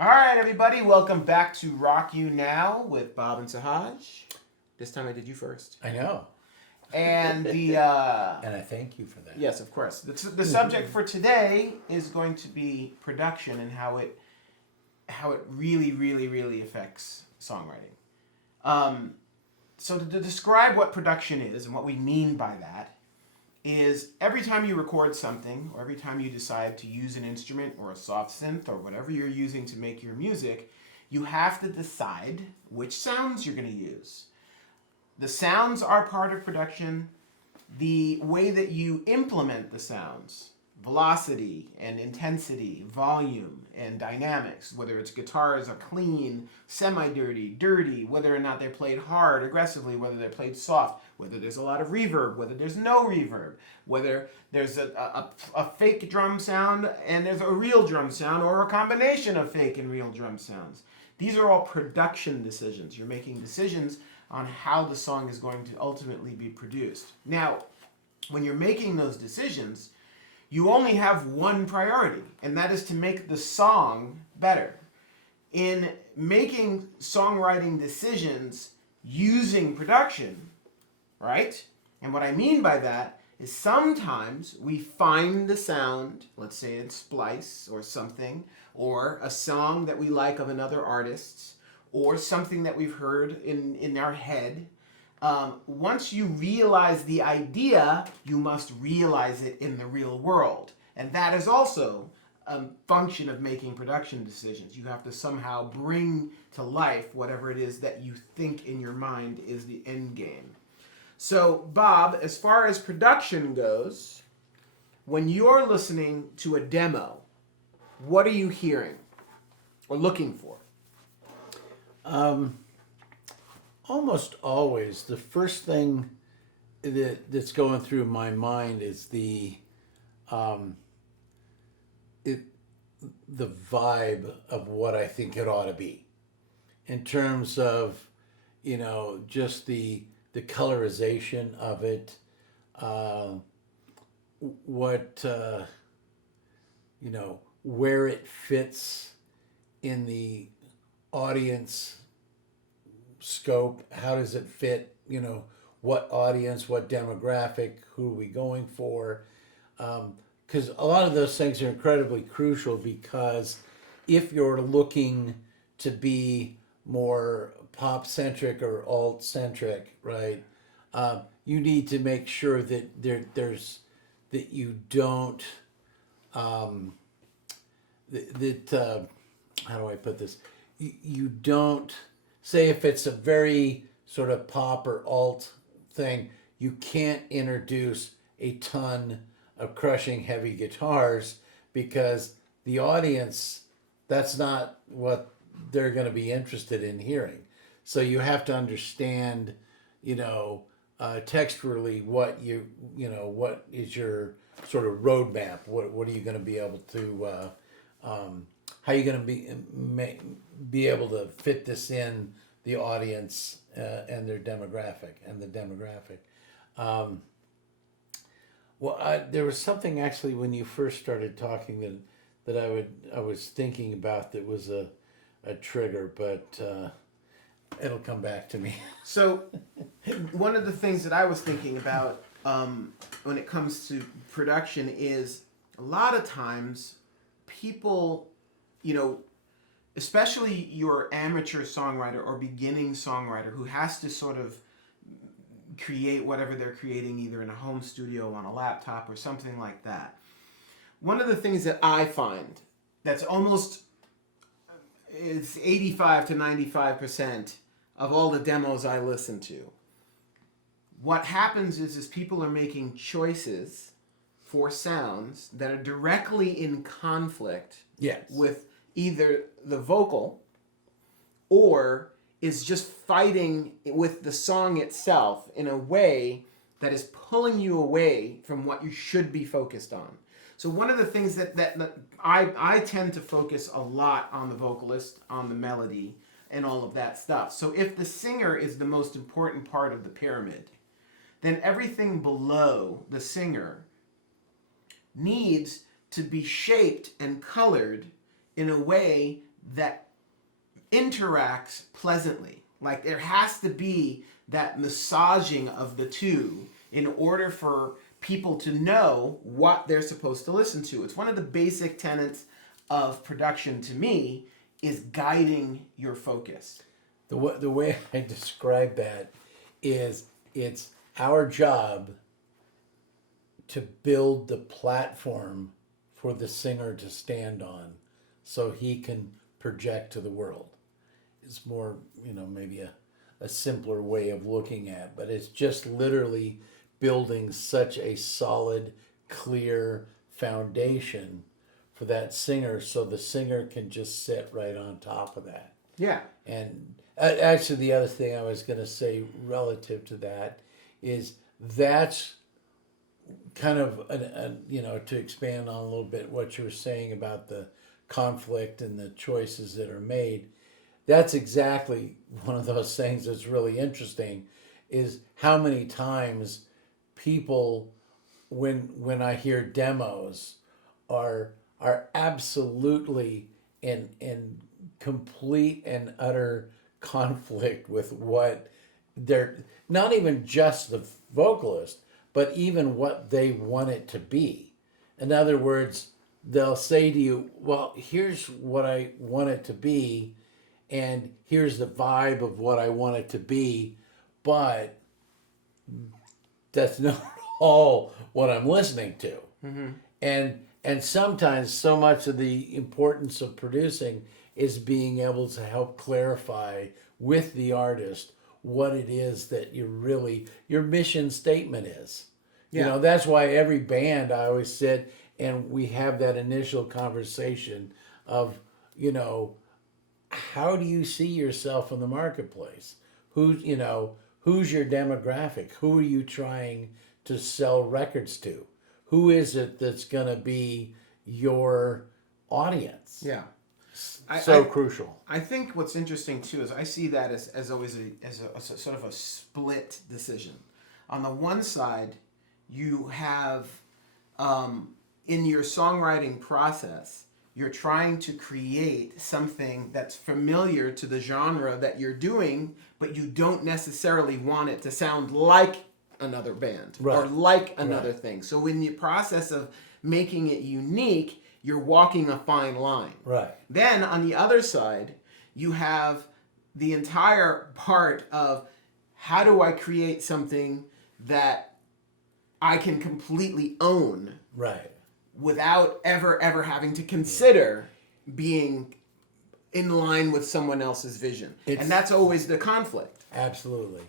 All right, everybody, welcome back to Rock You Now with Bob and Sahaj. This time I did you first. I know. And the And I thank you for that. yes, of course. The subject for today is going to be production and how it really affects songwriting. So to describe what production is and what we mean by that is every time you record something or every time you decide to use an instrument or a soft synth or whatever you're using to make your music, you have to decide which sounds you're going to use. The sounds are part of production. The way that you implement the sounds, velocity and intensity, volume and dynamics, whether it's guitars are clean, semi-dirty, dirty, whether or not they're played hard, aggressively, whether they're played soft, whether there's a lot of reverb, whether there's no reverb, whether there's a fake drum sound and there's a real drum sound or a combination of fake and real drum sounds. These are all production decisions. You're making decisions on how the song is going to ultimately be produced. Now, when you're making those decisions, you only have one priority, and that is to make the song better. In making songwriting decisions using production, right? And what I mean by that is sometimes we find the sound, let's say it's Splice or something, or a song that we like of another artist's, or something that we've heard in our head. Once you realize the idea, you must realize it in the real world. And that is also a function of making production decisions. You have to somehow bring to life whatever it is that you think in your mind is the end game. So, Bob, as far as production goes, when you're listening to a demo, what are you hearing or looking for? Almost always, the first thing that's going through my mind is the vibe of what I think it ought to be, in terms of just the colorization of it, what where it fits in the audience scope. How does it fit? What audience, what demographic, who are we going for? Because a lot of those things are incredibly crucial, because if you're looking to be more pop centric or alt centric, right, you need to make sure that there's that you don't how do I put this? You don't say, if it's a very sort of pop or alt thing, you can't introduce a ton of crushing heavy guitars, because the audience, that's not what they're going to be interested in hearing. So you have to understand, texturally what what is your sort of roadmap. What are you going to be able to how are you going to be able to fit this in the audience and their demographic and the demographic. There was something actually when you first started talking that I was thinking about that was a trigger, but it'll come back to me. So, one of the things that I was thinking about when it comes to production is a lot of times people, especially your amateur songwriter or beginning songwriter who has to sort of create whatever they're creating either in a home studio, on a laptop, or something like that. One of the things that I find that's almost, it's 85 to 95% of all the demos I listen to. What happens is people are making choices for sounds that are directly in conflict Yes. with either the vocal or is just fighting with the song itself in a way that is pulling you away from what you should be focused on. So one of the things that I tend to focus a lot on the vocalist, on the melody, and all of that stuff. So if the singer is the most important part of the pyramid, then everything below the singer needs to be shaped and colored in a way that interacts pleasantly. Like there has to be that massaging of the two in order for people to know what they're supposed to listen to. It's one of the basic tenets of production to me is guiding your focus. The way I describe that is it's our job to build the platform for the singer to stand on so he can project to the world. It's more, maybe a simpler way of looking at, but it's just literally building such a solid, clear foundation for that singer so the singer can just sit right on top of that. Yeah. And actually, the other thing I was going to say relative to that is that's kind of, to expand on a little bit what you were saying about the conflict and the choices that are made. That's exactly one of those things that's really interesting is how many times people, when I hear demos, are absolutely in complete and utter conflict with what they're, not even just the vocalist, but even what they want it to be. In other words, they'll say to you, well, here's what I want it to be, and here's the vibe of what I want it to be, but that's not all what I'm listening to. Mm-hmm. And sometimes so much of the importance of producing is being able to help clarify with the artist what it is that your mission statement is. Yeah. That's why every band, I always sit and we have that initial conversation of, how do you see yourself in the marketplace? Who's your demographic? Who are you trying to sell records to? Who is it that's going to be your audience? Yeah. Crucial. I think what's interesting too is I see that as always as a sort of a split decision. On the one side, you have in your songwriting process, you're trying to create something that's familiar to the genre that you're doing, but you don't necessarily want it to sound like another band or like another thing. So in the process of making it unique, you're walking a fine line. Right. Then on the other side, you have the entire part of how do I create something that I can completely own. Right. Without ever having to consider being in line with someone else's vision. And that's always the conflict. Absolutely.